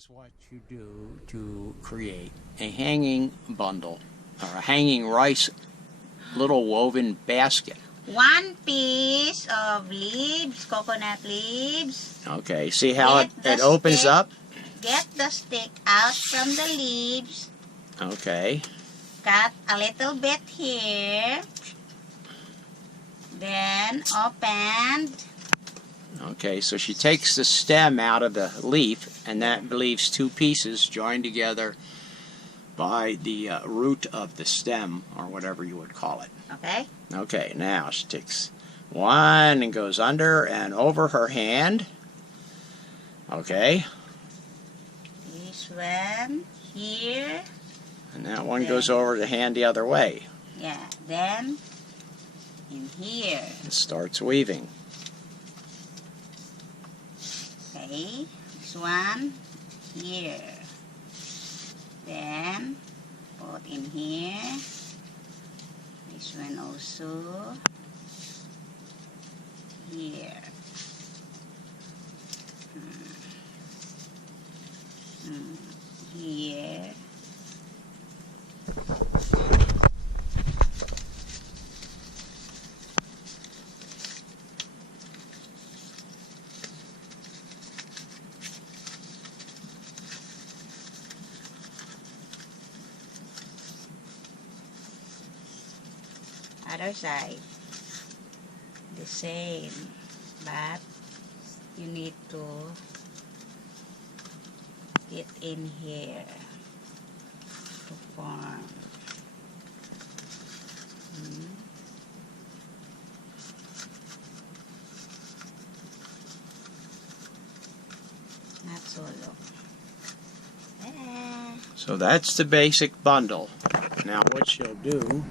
is what you do to create a hanging bundle or a hanging rice little woven basket. 1 piece of leaves, coconut leaves. Okay, see how it Get the opens stick. up? Get the stick out from the leaves. Okay. Cut a little bit here. Then open. Okay, so she takes the stem out of the leaf, and that leaves two pieces joined together by the root of the stem, or whatever you would call it. Okay. Okay, now she takes one and goes under and over her hand. Okay. This one here. And that one goes over the hand the other way. Yeah, then in here. And starts weaving. Okay, this one here. Then put in here. This one also here. Here. Other side, the same, but you need to get in here to form. Not so low. So that's the basic bundle. Now what she'll do